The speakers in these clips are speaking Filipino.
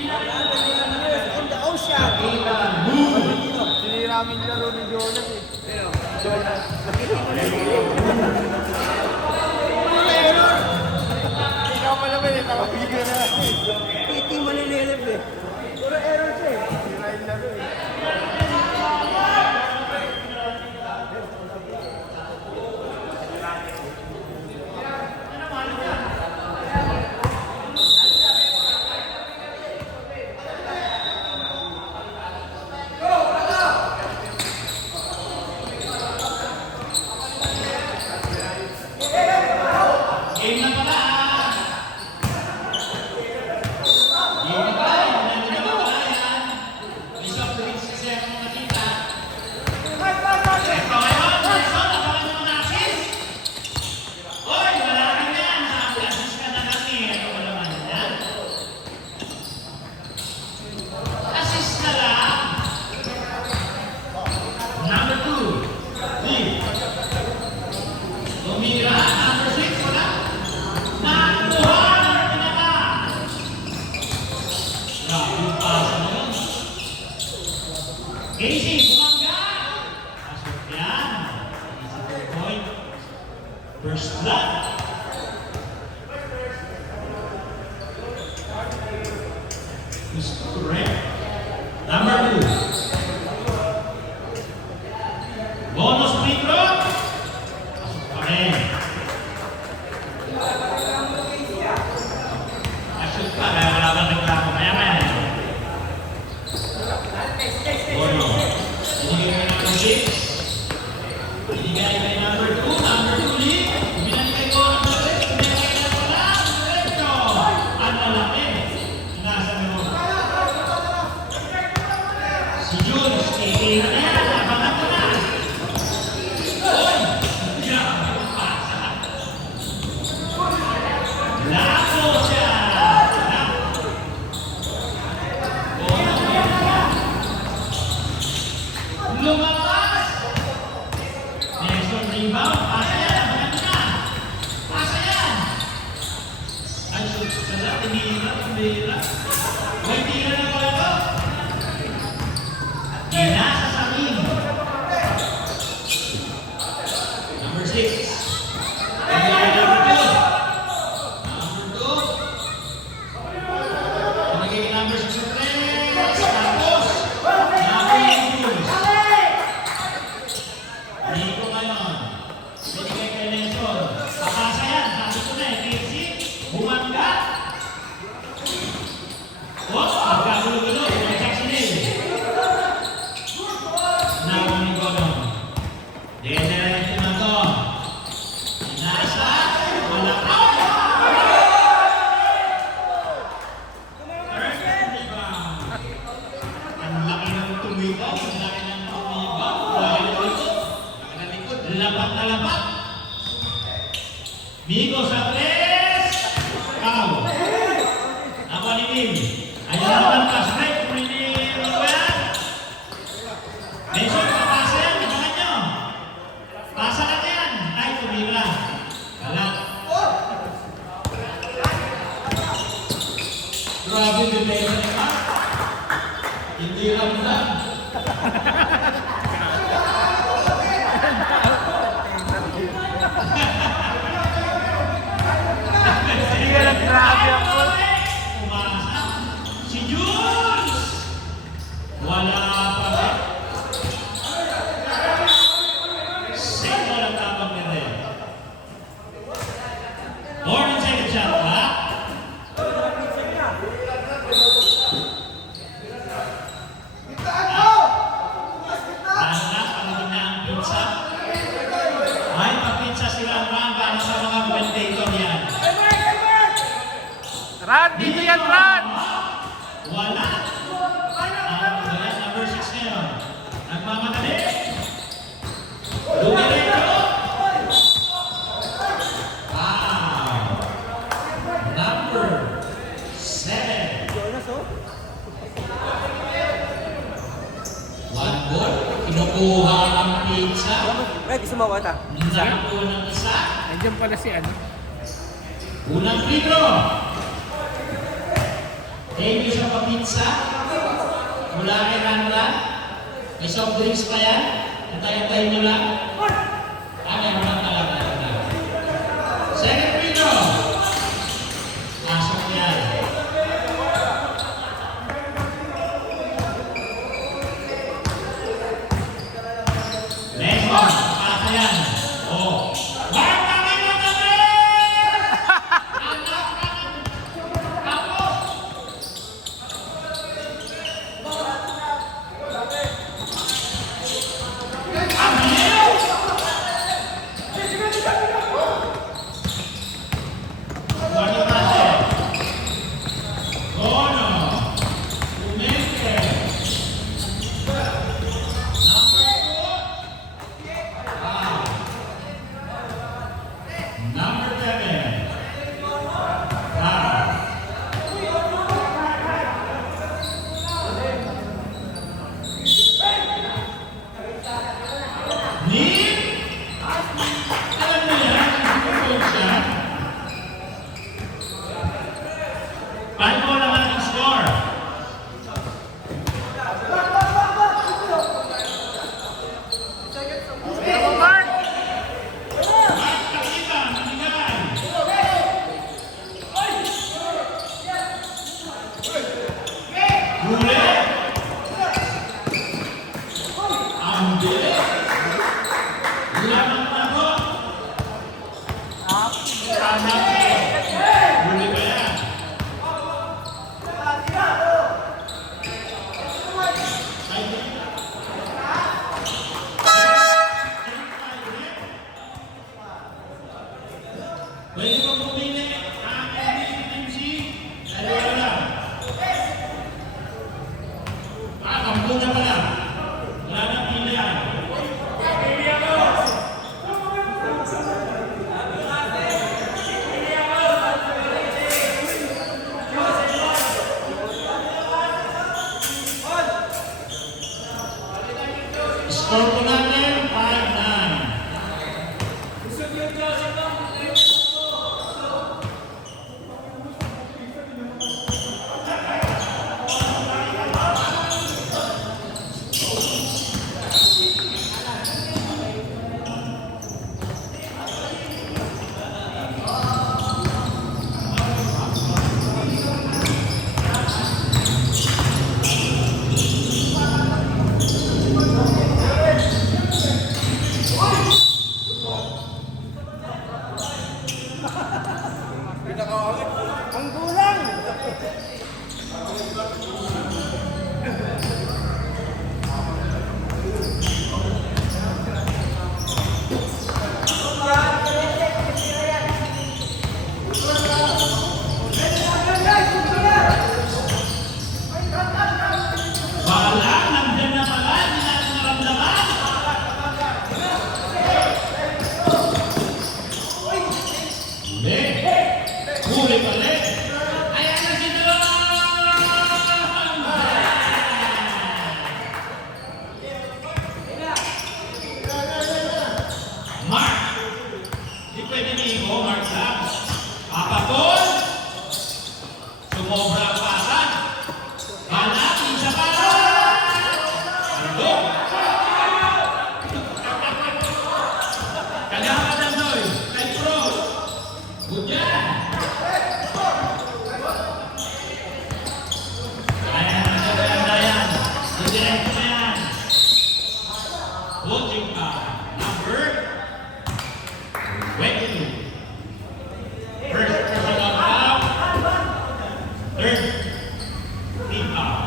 On the ocean. Hindi namin laro ni Jonas eh. Jonas. Ikaw pa naman eh, tawagin ka na. Hindi mo nililip eh. Puro error siya eh. Sira yung laro eh. Casey, bumangga! Pasok yan. Easy point. First blood. Who's correct? Number 2. Bonus free throw. Pasok pa rin. Pasok pa. Kaya wala bang reklamo. Maya-maya. Bono. Binigay kay number 6. Binigay kay number 2. Number 2 lead. Binigay ko number 6. Binigay na wala. Diretso. Ang lalaki. Nasa meron. Si Jules. Kaya na yan. Abangan ko na. Oy! Grabe ang pasa. Lako siya. Lumabas! Nelson rebound. Pasa yan. Abangan na. Pasa yan. Ay, shoot. Sala. Tinira. Tinira. May tira na ba ito? Nasa sa amin. Number 6. Number 2. Number 2. Nagiging number 6 sa 3. Tapos. Nico ngayon. Binigay kay Nelson. Papasa yan. Sabi ko na eh. Casey. Bumangga. Oh, magkagulo-gulo. Check si Neil. Nakunin ko nun. Diretso na to. Nasa. Wala ka. Perfect rebound. Ang laki ng tumigaw. Ang laki ng tumigaw. Laki ng likod. Laki ng likod. Lapat na lapat. Migo sa 3. Pau. Ako ni Mim. Ayaw naman ka. Strike. Kung hindi mo yan. Nelson, papasa yan. Abangan nyo. Pasa lang yan. Ay, tumira. Wala. Grabe yung depensa ni Mark. Hindi ramdam. Hindi ka nag-grabe ako. Umasa. Si Jules! Wala pa rin. Sino ang tapang ni Red? More than second shot, ha? Lana, panood na ang pizza. Ay, papizza sila ang manga sa mga commentator yan. Run! Dito yan, run! Wala. Number 6 ngayon. Nagmamadali. Dumiretso. Wow. Number 7. Jonas oh. One ball. Kinukuha ang pizza. Right, gusto mo ata. Nakakuha ng isa. Nandiyan pala si ano. Unang free throw. Thank you sa papitsa. Mula kay Ranran. May soft drinks pa yan. Antay-antay nyo lang. Meron lang talaga. Second window. Pasok yan. Next one. Pasa yan. Oh. Mark kami mo kami! Anak ako! Ang hilaw! Guarda pase. Bono. Umente. Number 7. Ni? Alam mo yan, coach siya. 5 naman ang score. Mark, kakita, nanigay. Huli. Ang bilis. Lamang na ko. Tama ko. Huli ba yan? Pwede mo pumili ang MBC. Dalawa lang. Kampo na pala. Wala nang pilihan. Score po natin, 5-9. Ang gulang! Wala, nandyan na pala, hindi natin naramdaman. Huli. Huli pala. Ayan na si Don! Mark! Di pwede ni Igo, Mark lang. Papapol! Sumobra ang pasan. Hanap, isa pa! Ito! Kalahat ng Noy, kay Pro! Good yan! Ayan. Didiretso na yan. Voting ka. Number 22. First personal foul. Third team foul.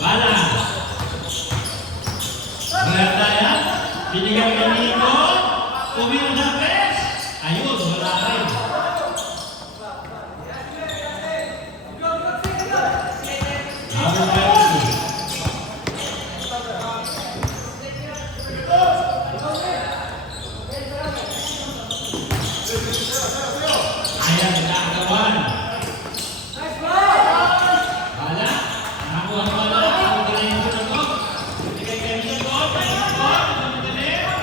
Bala. Maganda yan. Binigay ka nito. Tumiro na pes. Ayun, wala rin. Number 22. Ayan, nagkakawan. Bala. Nakuha ko na. Ang diretso na ko. Binigay ka nito. Binigay ko.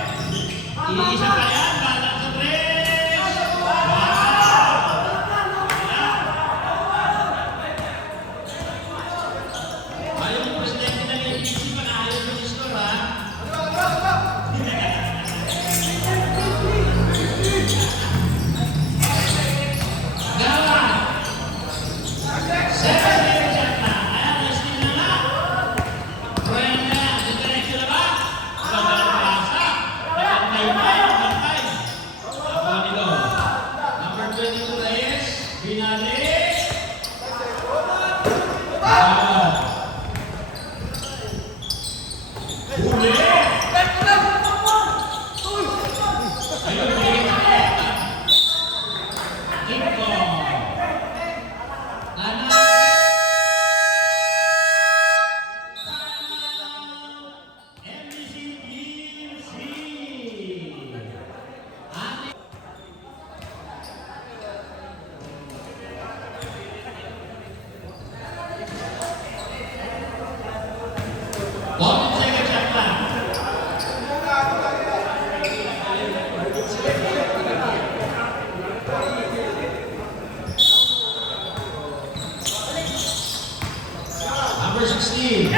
16.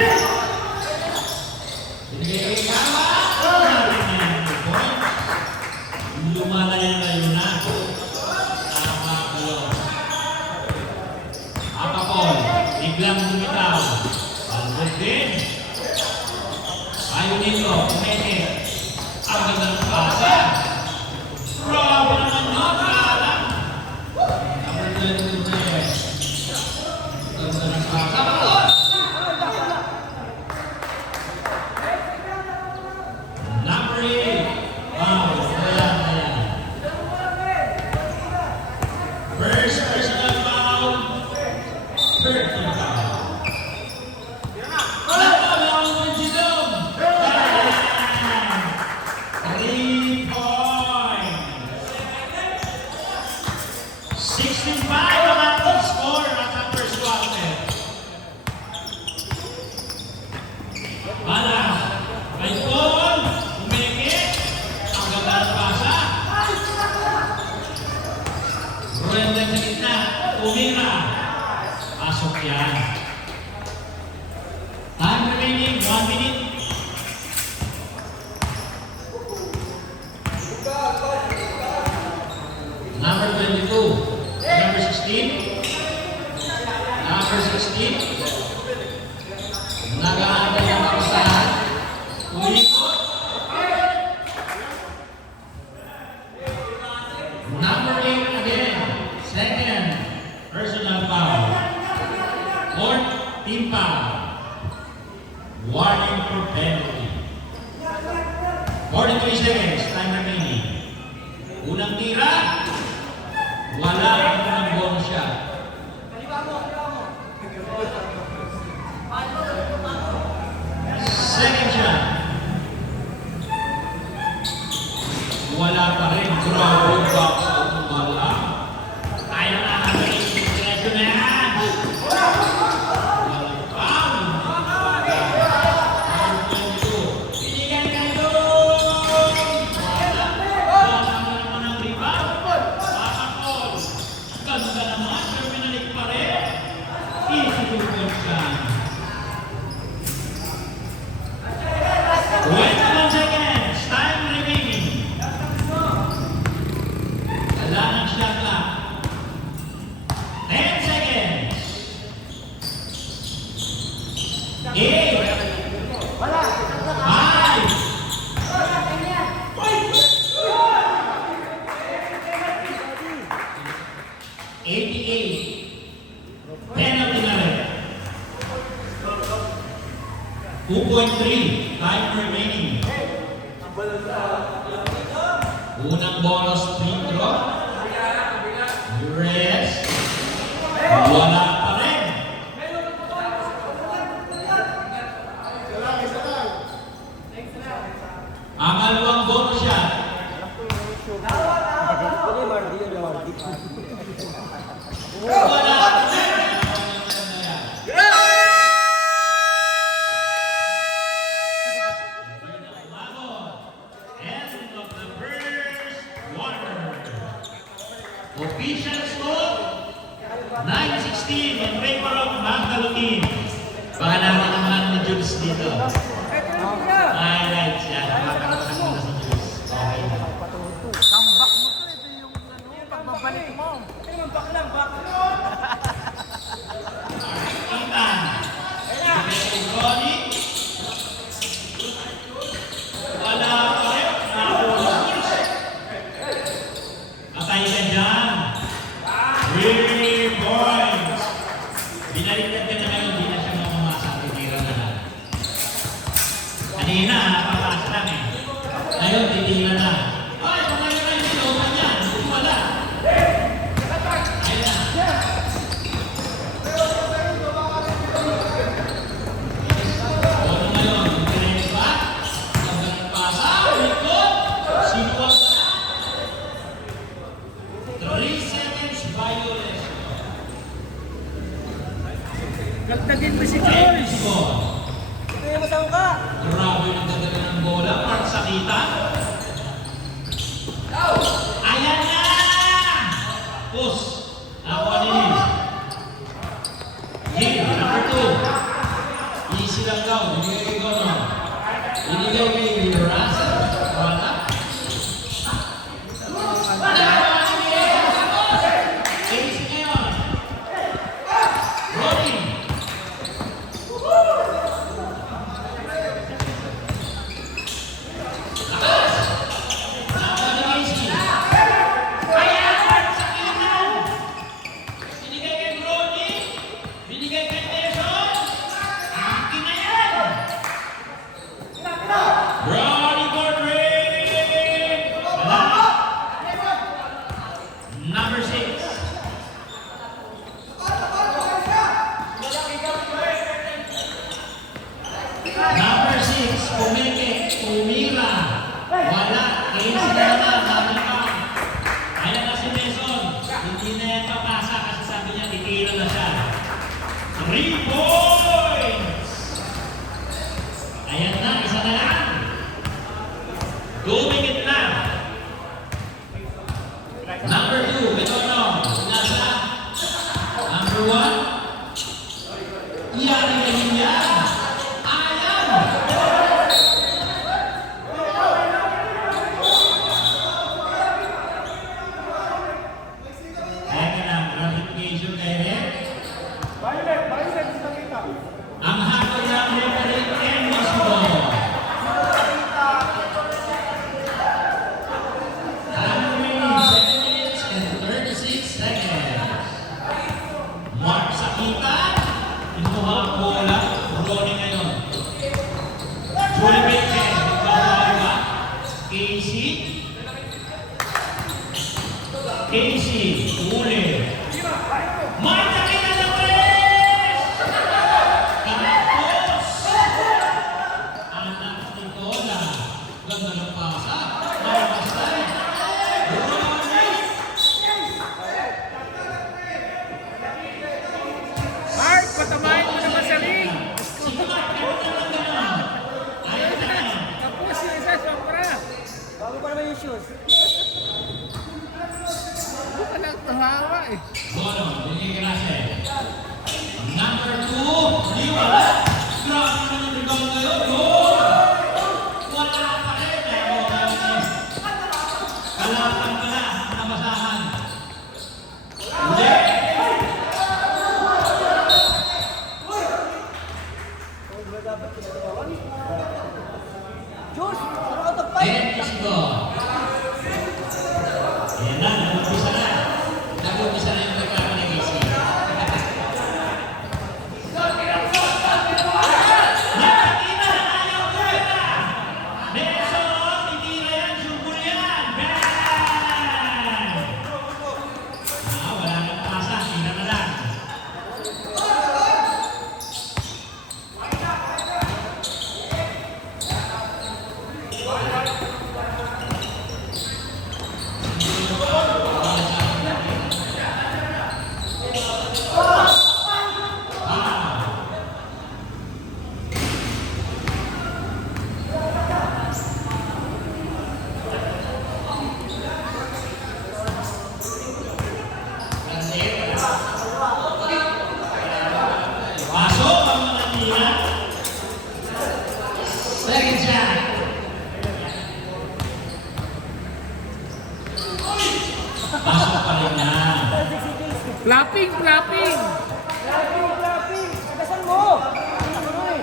Binigay kay Kama. Point. Lumalayo-layo na. Tama kayo. Apapol. Biglang bumitaw. Albert din. Ayaw nito. Kumete. Ang ganda ng pasa. Grabe naman no. Kaalam. Number 22 Reyes. Ganda ng pasa. Number 8. Wow. Ayan. First personal foul. Third team foul. Pasok yan. Time remaining, 1 minute. Number 22. Number 16. Number 16. Nag-aantay ang kapasahan. Ulikot. Number 8 again. Second. Personal foul. Fourth, team foul. Warning for penalty. 43 seconds, time remaining. Unang tira. Wala ang unang bonus shot. Second shot. Wala pa rin. Grabe box out ng bala. Ayaw na namin. Ito na yan. Walang foul. Binigyan ka doon. Wala naman ang rebound. Papakol. Ganda naman. Pero pinalik pa rin. Isipulpul siya. 21 seconds. Time remaining. Wala nang shot clock. 10 seconds. 8. 5. 88. Penalty na rin. 2.3. Time remaining. Unang bonus free throw. Reyes. Wala pa rin. Ang alawang bonus shot. Wala pa rin. End of the first quarter. Official score 9-16 in favor of Magdalene. Baka naman naman ni Jules dito. Highlights yan. Makakatakas mo na si Jules. Okay. Comeback mo to. Ito yung pagbabalik mo. Back lang, back. Ethan. Kay Ronnie. Wala pa rin. Nabulus. Patay ka dyan. 3 points. Binaliktad ka na ngayon. Hindi na siya mamamasa. Titira na lang. Kanina, papasa lang eh. Ngayon, titira na. Ay, pumayo kayo dito. Ganyan. Wala. Ayun na. Ano ngayon? Titira ba? Ang pasa. Ulikot. Sinuwag na. 3 seconds violation. Gagdagin mo si End Joyce. score. Kaya masama ka. Grabe yung dagdagan ng bola. Parang sakitan. Ayan na! Push. Ako ni Gil, number 2. Titira na siya. 3 points! Ayan na, isa na lang. 2 minutes na. Number 2, Betono. Nasa number 1. Yari na rin yan. Ayaw! Teka lang, gratification kay Red. Ang hakot ng referee Ken Mosco. Time remaining 7 minutes and 36 seconds. Mark Sakitan. Inuha ang bola. Ronnie ngayon. Julie Baker. Nagbabawa. Casey. Casey. Uli. Mark Sakitan na press! Kapos! Anak ni Tola. Ganda ng pasa. Marcastay. Ronnie. Mark, patamahin mo naman sa ring. Si Mark, ganda ng gano'n. Ayaw na. Tapos yung isa, sobra. Bago pa naman yung shoes. Hindi ka lang tahawa eh. Bono, binigay ka natin. Number 2, Liwala. Grabe naman yung rebound ngayon. Goal! Wala pa rin. Kalapan pala ang nabasahan. Uli. Shoes! Out of 5! 10 is gone. Ayan na, nag-umpisa na. Nag-umpisa na yung reklamo ni Casey. Nakakita na tayo, pera! Nelson, titira yan, sumul yan. Bang! Wala nang pasa, tira na lang. Pasok ang mga tira. Second shot. Pasok pa rin na. Clapping, clapping. Clapping! Tagasan mo! Ano eh?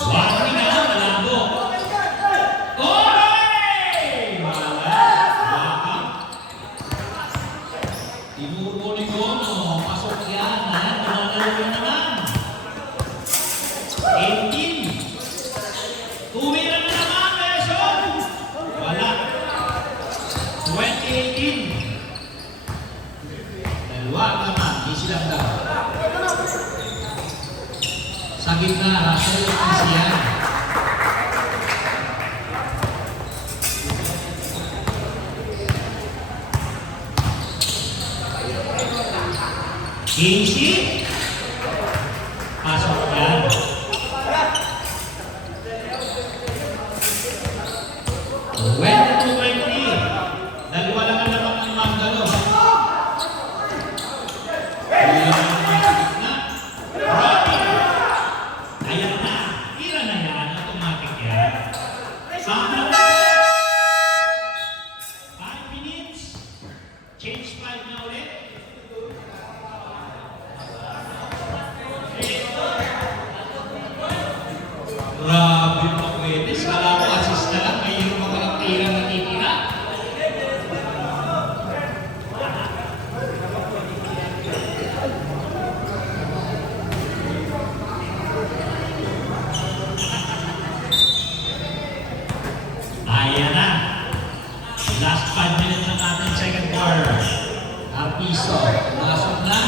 Warning na, malabo. Oy! Wala. Tinuro ni Gono. Pasok yan. Tumanalo na naman. 18. Tumira na naman, Nelson. Wala. 2018. Dalawa naman. Di silang daw. Sa gitna, Russell, Isian. Casey. Pasok yan. 22-20. Dalawa lang ang laban ng Mandalo. Ayan na. Tira na yan. Automatic yan. Sample. 5 minutes. Change 5 na ulit. Grabe pa pwede. Kala ko assist na lang. Mayroon pa palang tira na titira. Ayan na. Last 5 minutes ng ating second quarter. Arpiso. Pasok na.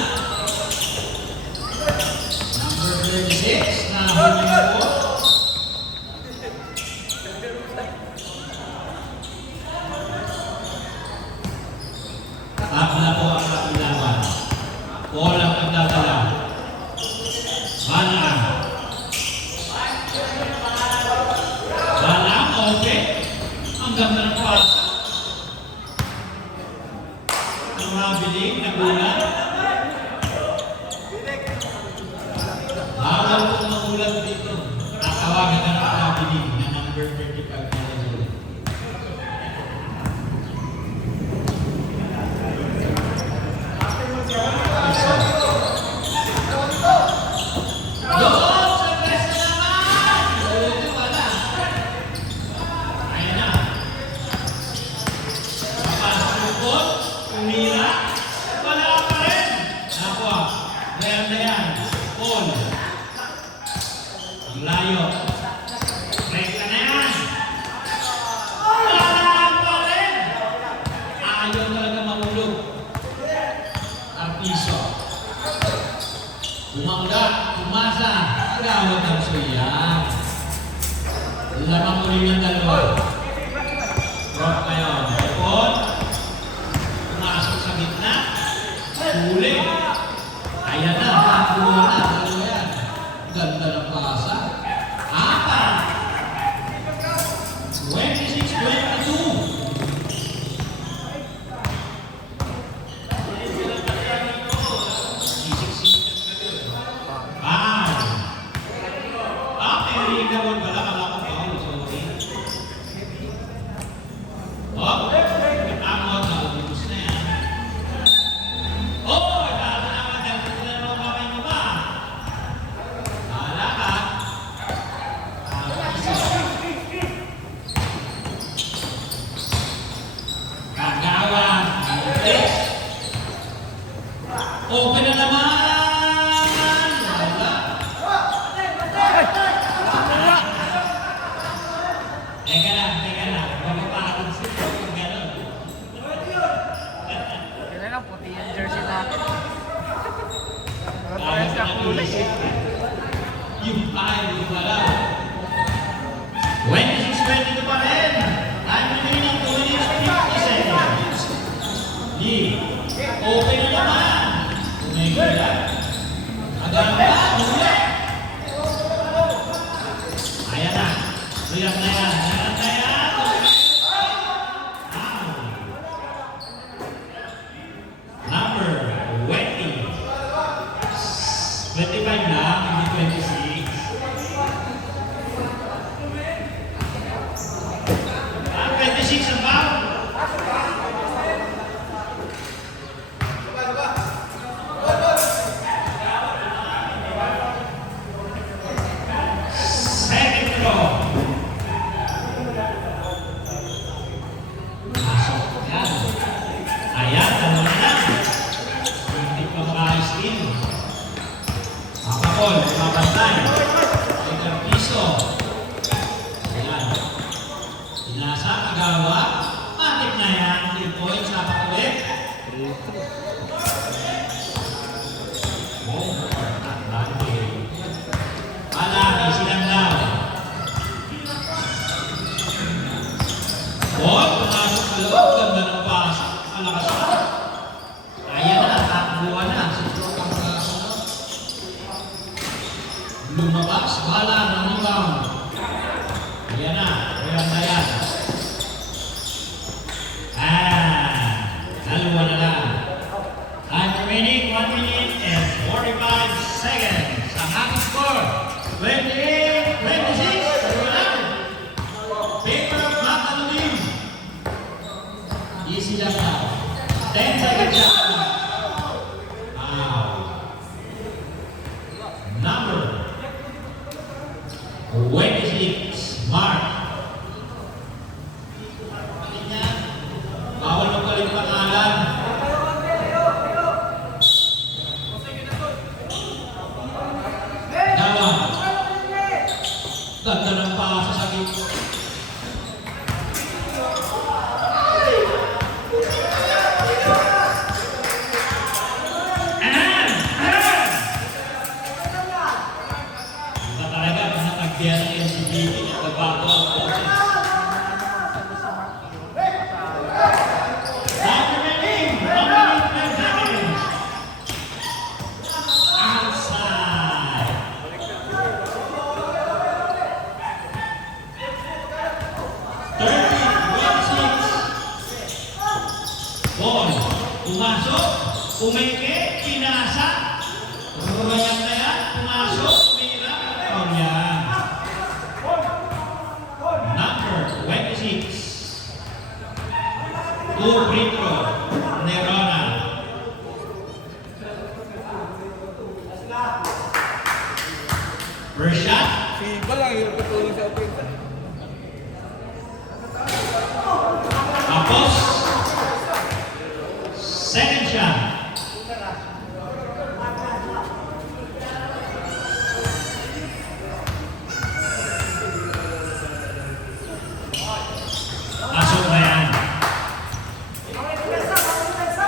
Number 36 na huli po. pasa. Gawad ng suya. Lamang mo rin yung dalawa. Drop kayo. Ipon. Pumasok sa gitna. Huli. Ayan na. Hakuha na. Dalawa yan. Ganda ng pasa. Apat. 26-22. Open na naman! Wala. Teka lang. Mapapakot sila kung gano'n. Kaya lang, puti yung jersey natin. Parang sa kulay eh. Yung tayo, yung wala. 26-22 pa rin. Time remaining 2 minutes 50 seconds. Open na naman. Aganda, huli. Ayan na. Ayan na yan. Number 20. 25 lang, hindi 26. 26 ang foul. Mabantay. Ilang piso. Ayan. Inasa, agawa. Matik na yan. 3 points. Dapat ulit. Malaki silang daw. Pumasok sa loob. Ganda ng pasa. Malakas na. Ayan na. Takbuhan na. Lumabas, bala ng rebound. Ayan na, ayan na yan. Dalawa na lang. Time remaining 1 minute and 45 seconds. Ang ating score, 28-26. Paper of Matalulim. Easy lang na. 10 seconds lang. Number 26, Mark. Bawal magpalit pangalan. Dawa. Ganda ng pasa sa gitna. Kaya ng LGBT at nagbago ang boses. Time remaining, 1 minute and 10 seconds. Outside. 30-26. Ball. Pumasok. Umeke. Pinasa. Rumayang na yan. Pumasok. Pira. Pamyan. Number 26. Ubritro Nerona. First shot. Iba lang yung tutulong sa open. Tapos. Second shot. Pasok na yan.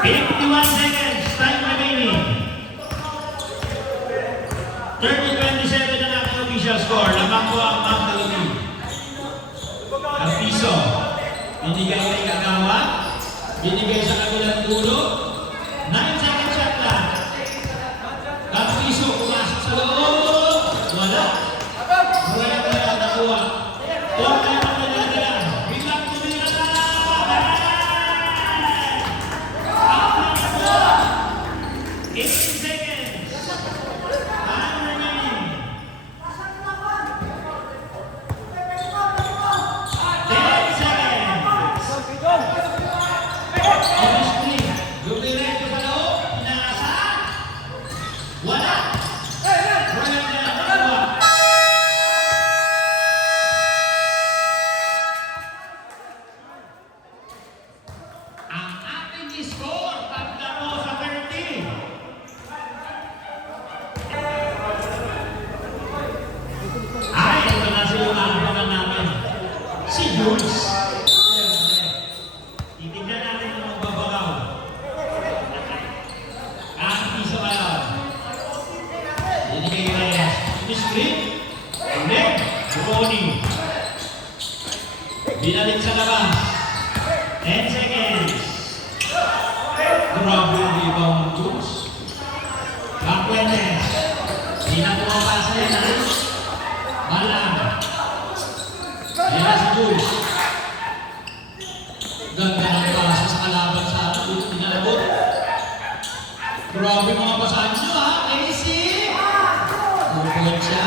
51 seconds. Time remaining. 30-20. score. Tanda mo sa 30. Ay, ito na si Leonardo namin. Si Jules. Titignan natin ang magbabagaw. Ang piso ba yun? Hindi kayo Reyes. Screen. Hindi. Ronnie. Binalik sa labas. 10 seconds. Grabe yung rebound ng Jules. Backwendes. Hindi na tumapasa yan ha. Malang. Ayan si Jules. Ganda ng pasa sa kalaban sa atin. Tinalabot. Grabe mga basahan nyo ha. Easy. Good siya.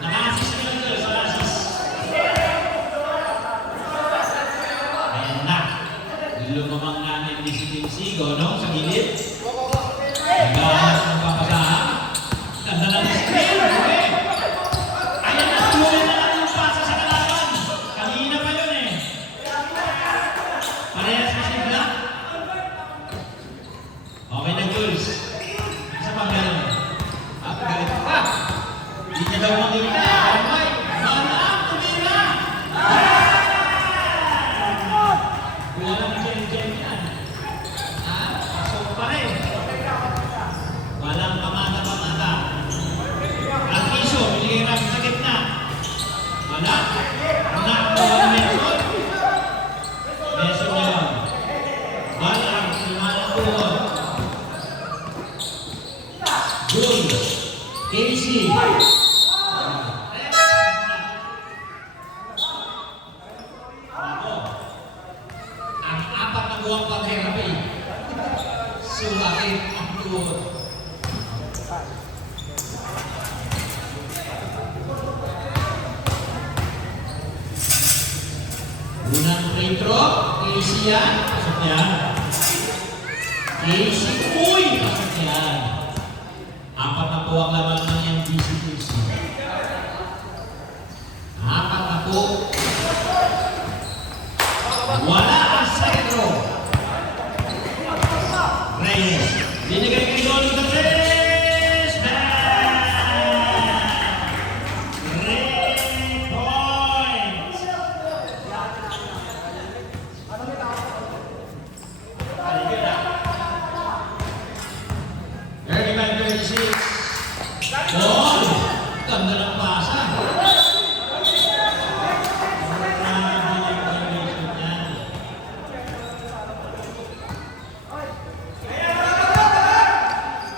Naka-assist nila ito sa assist. Ayan na. Lumamang namin ni si Tim Sigo, no? Sa gilid. Nagahanap ng papasahan. Ganda ng screen. Okay. Ayan na. Tuloy na lang yung pasa sa kalaban. Kanina pa yun eh. Parehas na si Black. Okay na, Jules. Isa pa meron. Galit pa. Hindi niya daw makita. Ay, malam, tumira. Wala na Jen yan. Pasok pa rin. Walang pamata-pamata. Ang piso, binigay namin sa gitna. Wala. Nakakuha na Meson. Meson niya yun. Walang, limanang tuhod. Jules. Casey. Ang apat na buwang pag-therapy. Sulakit ang tuhod. Unang free throw. Casey yan. Pasok yan. Casey. Uy! Pasok yan. Apat na po ang laman ng MBC-QC. Apat na po. Wala ang sentro. Reyes. Binigay kay Don sa 3 points. Ayun na. 35-36. Ball! Ganda ng pasa.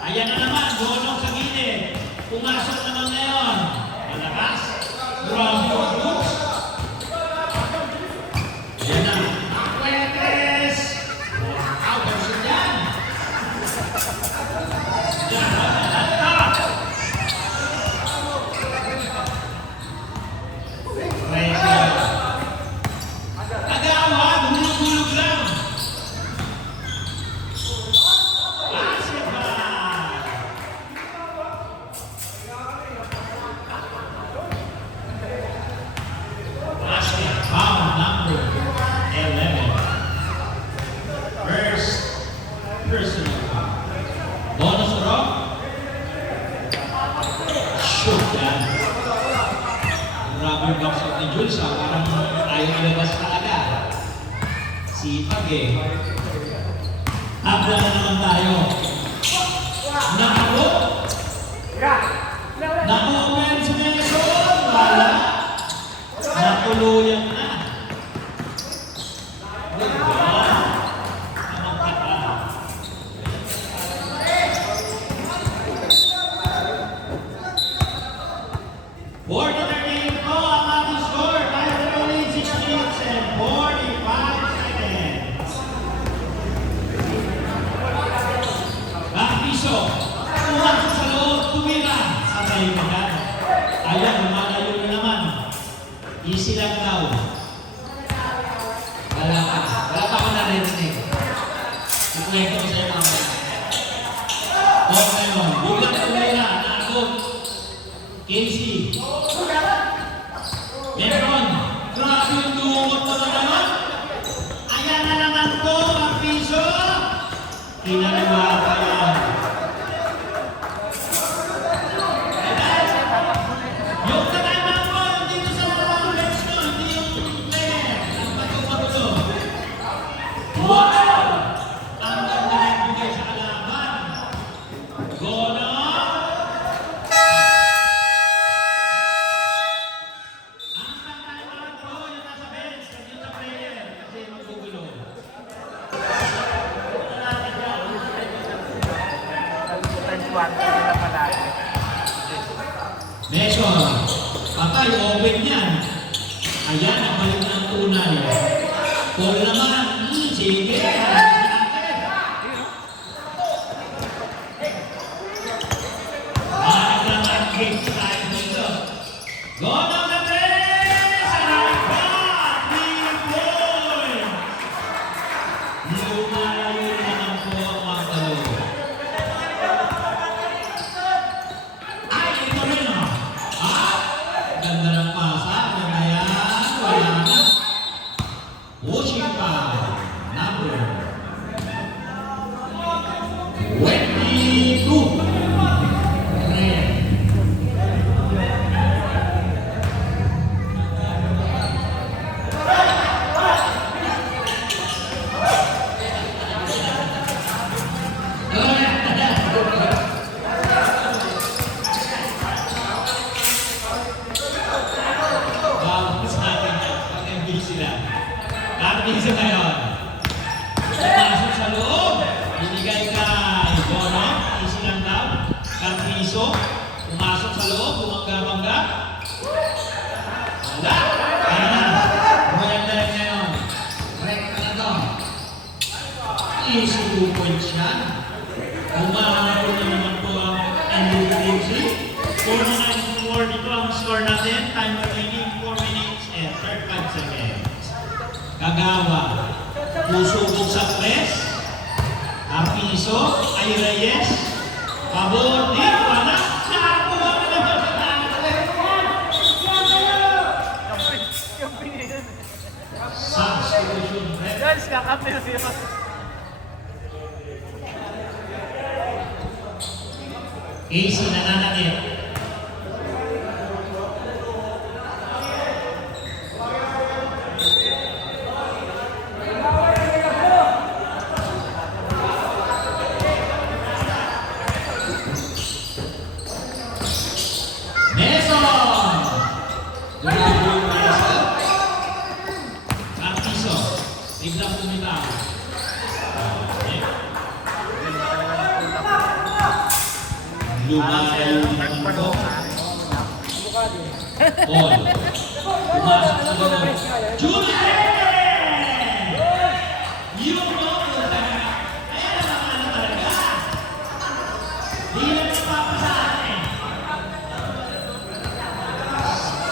Ayan na naman, bonok sa gilid. Pumasok naman ngayon. Malakas. Grabe yung boots. Ayan na. Fuentes! Wow, person yan. Personal. Bonus rock. Shoot yan. Grabe yung box out ni Jules ha. Parang ayaw ilabas talaga. Sipag eh. Abla na naman tayo. Nakalo. Naka-open si Nelson. Wala. Nakuluyan na. Ayan, lumalayo na naman. Easy lang daw. Wala pa ko narinig. Ikwento ko sa'yo mamaya. Huwag ngayon. Biglang tumira. Nakot. Casey. Meron. Grabe yung dumot na naman. Ayan na naman to. Mason. Patay, open yan. Ayan, nabalik na ang tunay. Paul naman. Sige. Hanap lang ang game tayo dito. Gone on the base! Sarangkat! Big lumalayo naman po ang mga talo. Ay, ito rin o. Ganda ng pasa. Ganda yan. Wala na. Pushing pa. Number 22. Kapisa ngayon. Pumasok sa loob. Binigay kay Bono. Easy lang daw. Carpizo. Pumasok sa loob. Bumangga-bangga. Wala. Kaya na. Royal na rin ngayon. Rekta na to. Easy 2 points yan. Umahanap na naman po ang NDFC. 4-9-4 dito ang score natin. Time remaining 4 minutes and 35 seconds. Kagawa, pusubog sa press, Arpiso, ay Reyes, pabor, di, wala, nakakuha ka naman sa substitution, Guys, kakampi na siya. Casey nananakit. Lumalayo naman po. Paul. Pumasok sa loob. Julian! Yung number na. Ayan ang mga ano talaga. Di na napapasahan eh.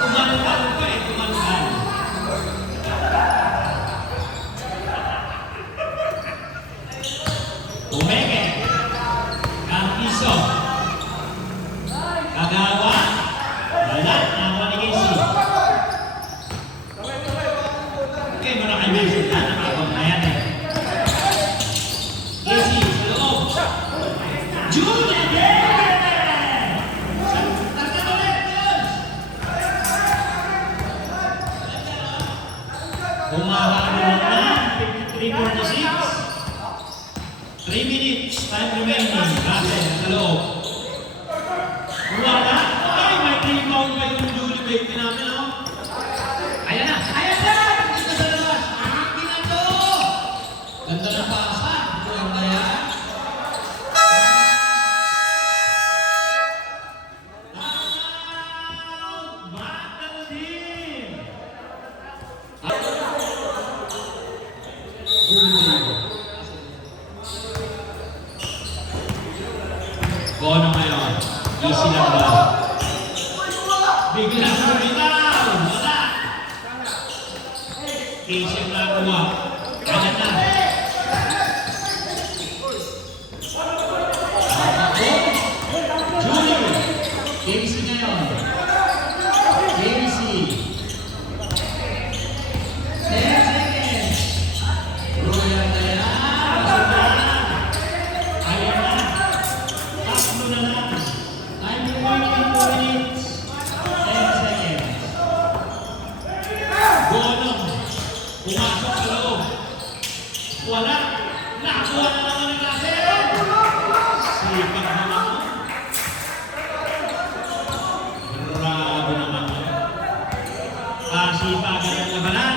Tumangal pa eh, tumangal. Umeke. Campiso. Kagawa. Wala. Nakuha ni Casey. Okay, muna kayo mention na. Nakakot na yan eh. Casey, sa loob. Julian! Target ulit, yun! Humahalo naman. 53-46. 3 minutes. Time remaining. Russell, sa loob. Wala. Ay, may rebound pa yung Julie Baby namin, oh. Ayan na. Ayan na! Dito sa labas. Akin na to! Ganda ng pasa. Ganda yan. Out! Battle team! Bono ngayon. Easy lang ba? Biglang lumitaw! Wala! Easy ang nagawa. Kaya na. Junior! Casey ngayon. Casey. 10 seconds. Royal na yan. Ayaw na. Tatlo na lang. Time remaining 4 minutes. 10 seconds. Gonong. Pumasok sa loob. Wala. Nakuha na naman ng Russell. Sipag naman. Grabe naman. Pasipagan ng labanan.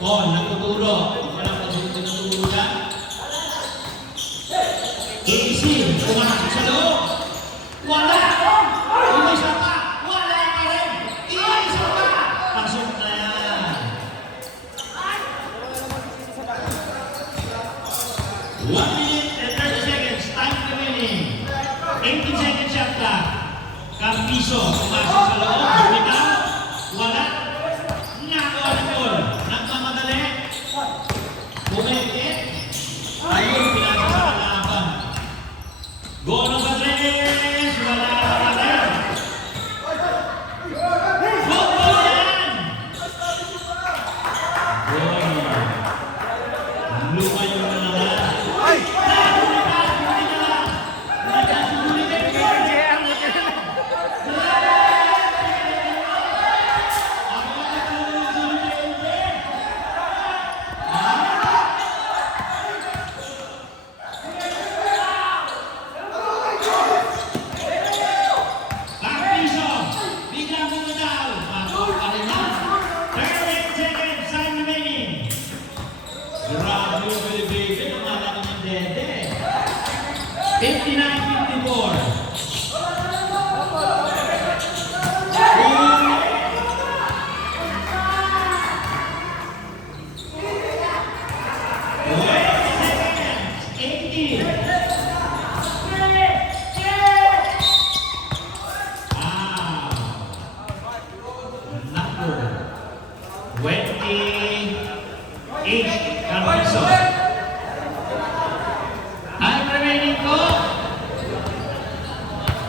Paul, nagtuturo. Walang pagtuturo siya. Casey, pumasok sa loob. Wala! Umis na 1 minute and 30 seconds. Time remaining. 18 seconds shot clock. Campiso, pumasok sa loob. Bumitaw. Wala. Nakakuha ng goal. Nagmamadali. Bumikit. Ayun, pinasa sa kalaban. Gono Padres. Wala na pala. Goal yan! Goal. Lumayo na naman. Ay! Campiso, biglang bumitaw. Pasok pa rin yan. 38 seconds, time remaining. Grabe yung Pilipino, lumalaki ng dede. 59-54. Number 28, Campiso. Time remaining po.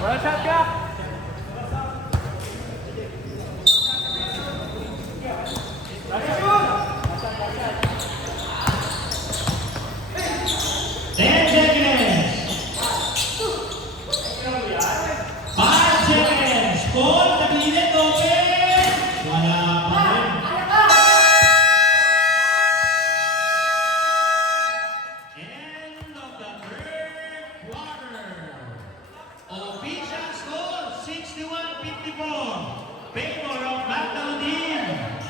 Wala shot clock. Ten seconds. 5 seconds. Paul, nabilit, open. Wala pa rin. End of the third quarter. Official score 61-54. Favor of Magdalene.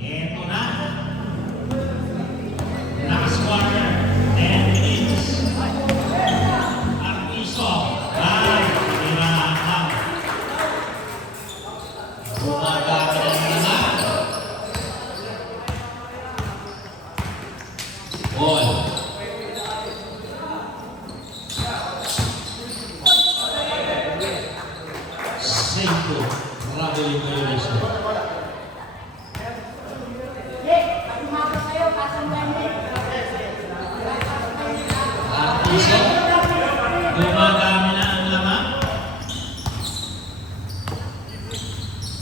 Eto na. Last quarter. 10 minutes. Campiso. Ay, tirahan. Bumagata na naman. Ball. Safety. Traveling violation. Campiso. Dumadami na ang laman.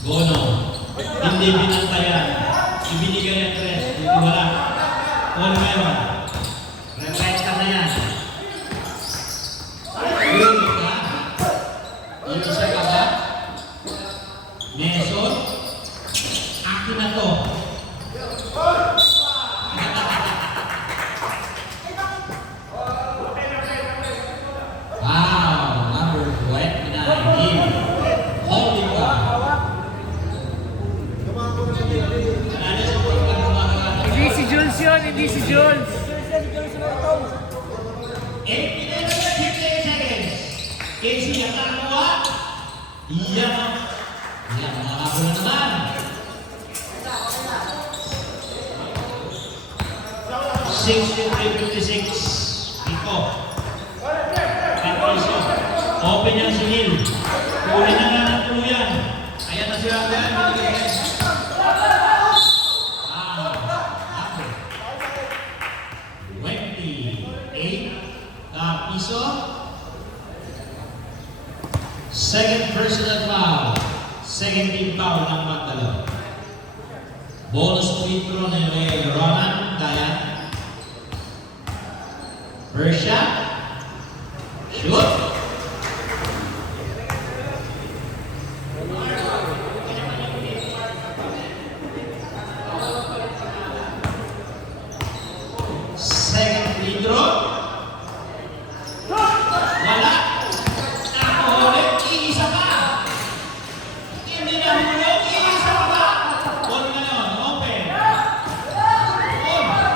Gono. Hindi binantayan. Ibinigay ang tres. Dito wala. All meron. Reflecta na yan. Yun ka. Yung isa ka ba? Meson. Akin na to. Wow, number 29. Holding ka. Hindi si Jules yun, hindi si Jules. 8 minutes and 58 seconds. Casey, ang nakakuha. Yan. Yan, makakabula naman. 63-56. Pico. Campiso. Open yan si Neil. Kunin na nga ng tuluyan. Ayan na si Rafael. Number 28. Campiso. Second personal foul. Second team foul ng Magdalo. Bonus free throw na yung Ronan Dayan. First shot. Shoot. Second free throw. Wala. Nakahuli. Iisa pa. Hindi na hulog. Iisa pa ba? Ball na yun. Open. Ball.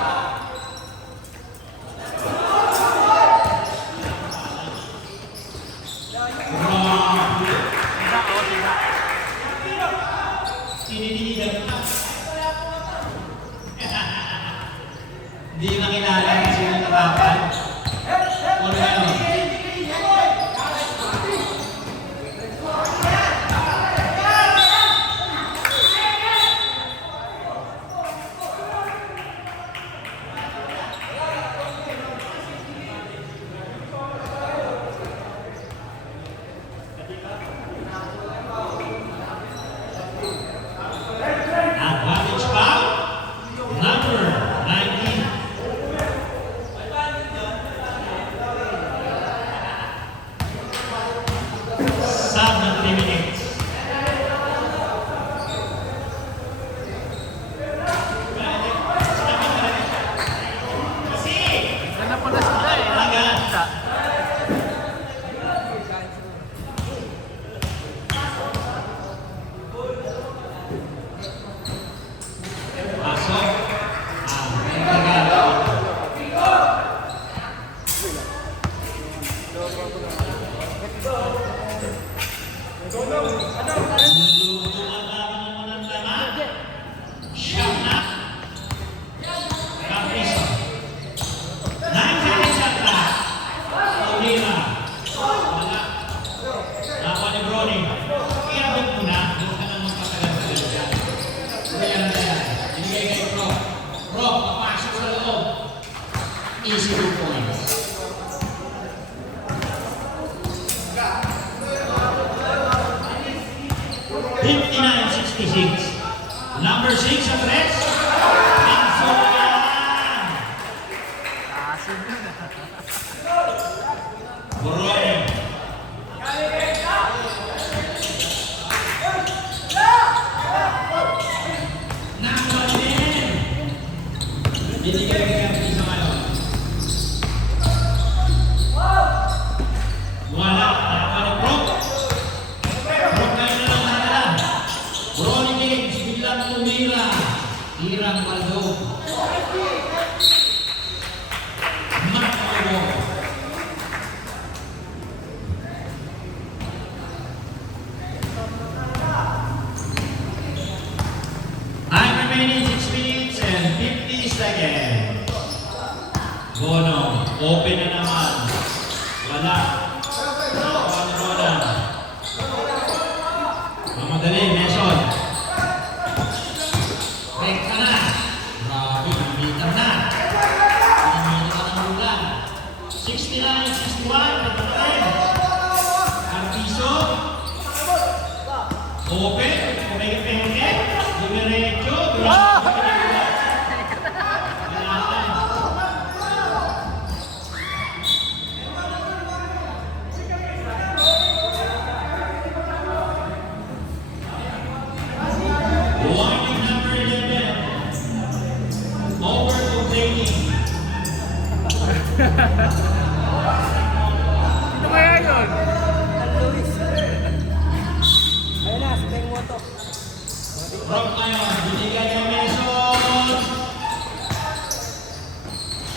dinidiligan pa. Hindi makilala kung sino nakapan. Ano yun? Advantage foul, number 19. Sub ng 3 minutes. Sana pala sila eh. Nagkakita. Pasok. Tagal. Lumababa naman ang tama. Siyam na. Kapiso. 9 seconds at last. Paulina. Wala. Nakuha ni Brony. Iabot mo na. Huwag ka nang magpatagal-tagal dyan. Kaya na yan. Binigay kay Rob. Rob, papasok sa loob. Easy 2 points. Number 6 at rest. Ang Soyan. Asin yun ah. Borone. Number 10. Binigay kay Kapisa ngayon. Wala. Nakuha ni Brock. Brock ngayon na lang nakalan. Brony James bilang tumira. Hirang Baldo. Mark Baldo. Time remaining 6 minutes and 50 seconds. Bono, open na naman. Wala. Nakuha ni Ronan. Mamadali, Mason. Break ka na. Grabe, namitan na. Namitan ka ng ulan. 69-61, pagkakain. Artiso. Open, kumenge-penge. Dumiretso. Warning number 11. Over-complaining. Sino kaya yun? Ang Luis. Ayun na, sabay mo to. Rock ngayon, binigay ng Mason.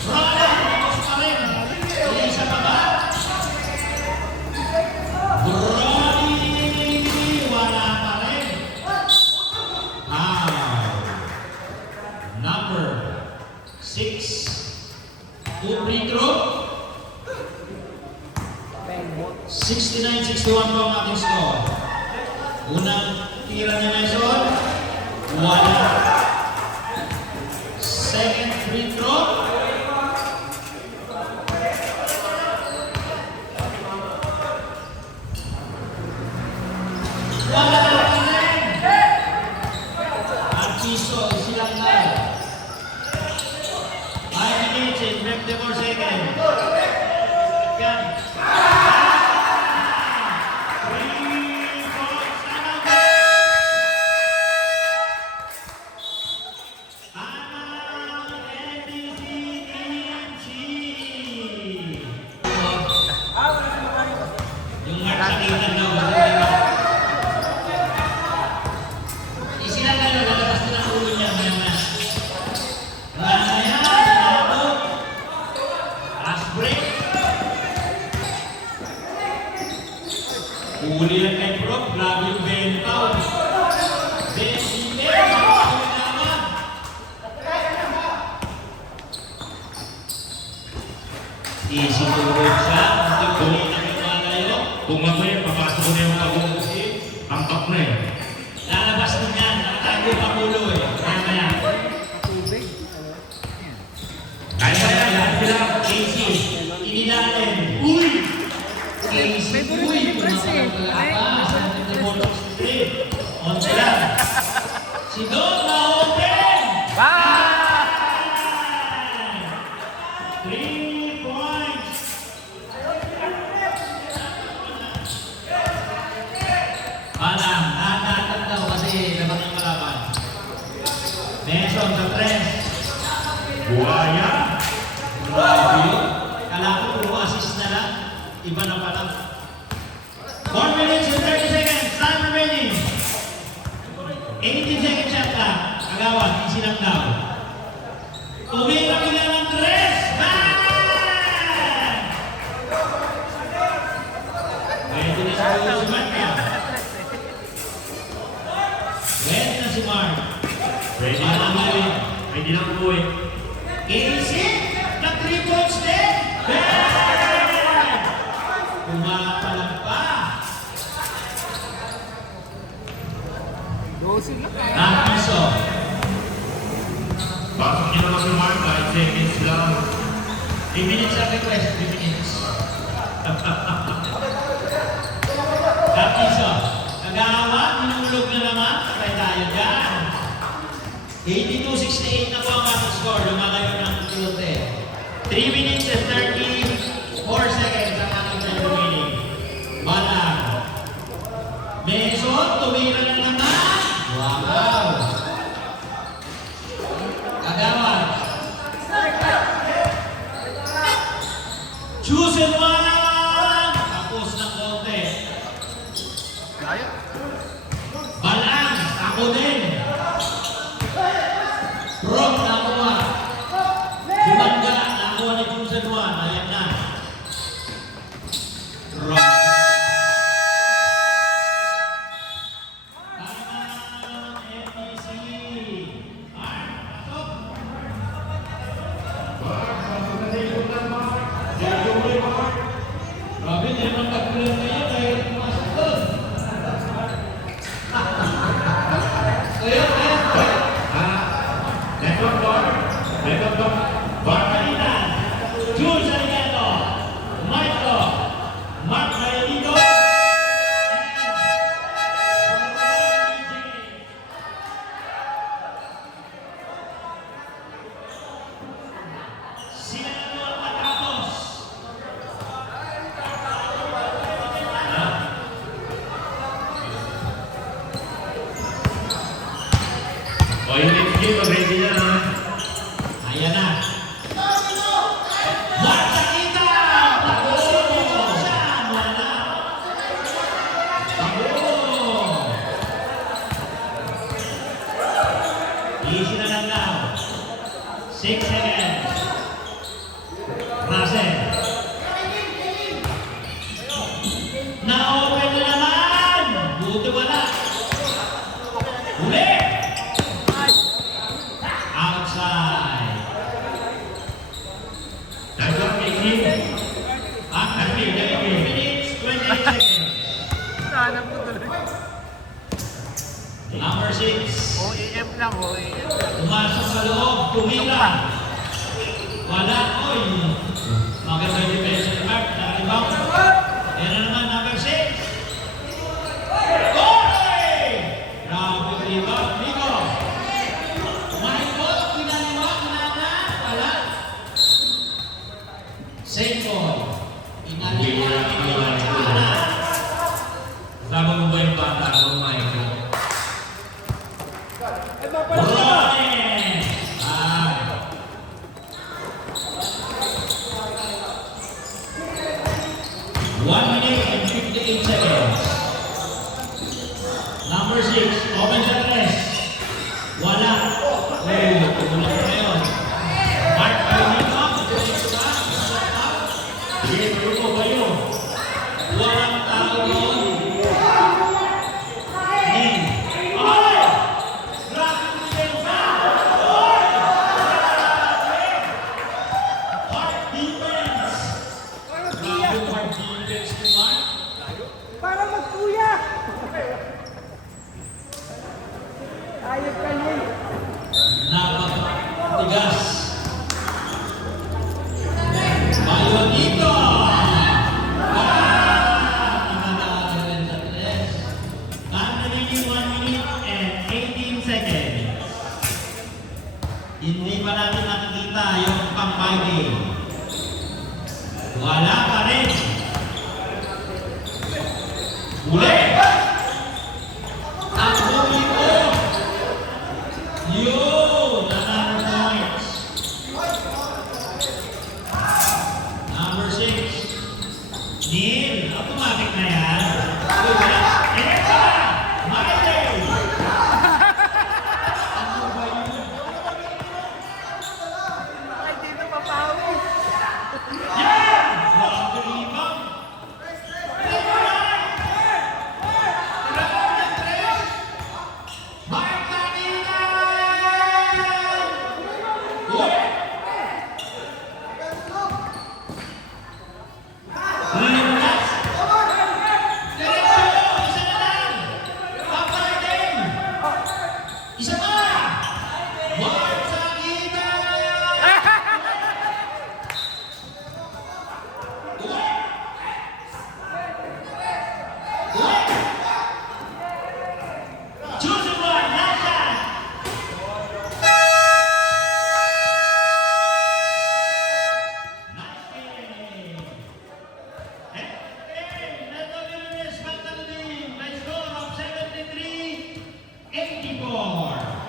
Ronan, tapos pa rin. Hindi sa baba. Brody, wala pa rin. Number 6. 2 free throw. 69-61 po ang ating score. Unang tira ni Mason. Wala. Second free throw. Wala pa rin. At piso, silang na. 5 minutes and 54 seconds. Yan. 3 points na lang. Yung nagsakitan daw. Isilang kayo, lalabas din ang ulo niya. Wala na yan, sinabot. Last break. Isituloy siya. Tuloy na yung malayo. Kung mamaya papasok ko na yung pag-uusip, tampak na eh. Lalabas na yan. Nakatago pa ulo eh. Mamaya. Kaya kaya, lahat sila. Casey. Inilalim. Uy! Casey. Uy! Onte lang. Si Don na open! Bye! 3 points! Alam, natatag daw kasi laban ng kalaban. Benson sa 3. Buhaya. Grabe yun. Kala ko puro assist na lang. Iba na pala. 4 minutes and 30 seconds. Time remaining. 18 seconds shot ka. Agawan, easy lang daw. Tumira bigla ng 3. Man! Pwede na siguro si Mark ka. Pwede na si Mark. Pwede Para lang po ngayon. eh. Pwede lang po eh. Casey, na 3 points din. Bang! Pumapalag pa. Dosing lang. Napiso. Pasok niyo naman si Mark, 5 seconds lang. 3 minutes ang request, 3 minutes. Napiso. Kagawa, minulog na naman. Patay tayo dyan. 82-68 na po ang ating score. Lumalayo ng Tilote. 3 minutes and 34 seconds ang ating time remaining. Wala. Mason, tumira na naman. Wow. Kagawan. Choose and one. Tapos ng konti. Kaya? Balang, ako din. Rock, nakuha. Bumangga, nakuha ni Choose and one. Ayan na. Rock. Timeout, NBC. Mark, pasok. Grabe, hindi naman tagpulan na yun dahil pumasok doon. Ayun, ayun. Network bar. Network bar. Bar. Palitan. Jules Arigato. Marco. Mark Marilito. Sila na po ang matapos. O yung next game, mag-ready na ha. Ayan na. Mark Sakita! Tapusin mo siya! Wala. Tapo! Easy na lang daw. 6 seconds. Russell. Na-open na naman! Buti wala. Uli! Outside. Network making. At 3 minutes, 28 seconds. Sana po tuloy. Number 6. OEM lang, OEM. Pumasok sa loob, tumira. Wala, oy. Maganda yung defense ni Mark. Nakalibaw. Yan na naman, number 6. Oy! Grabe, rebound. Nico. Michael, kinaliwa, kinana. Wala. Same ball. Kinaliwa, kinana. Sama mo ba yung bata ko, Michael? Ronen! Ortigas. Bayonito. Time remaining 1 minute and 18 seconds. Hindi pa natin nakikita yung pang-fighting. Wala pa rin.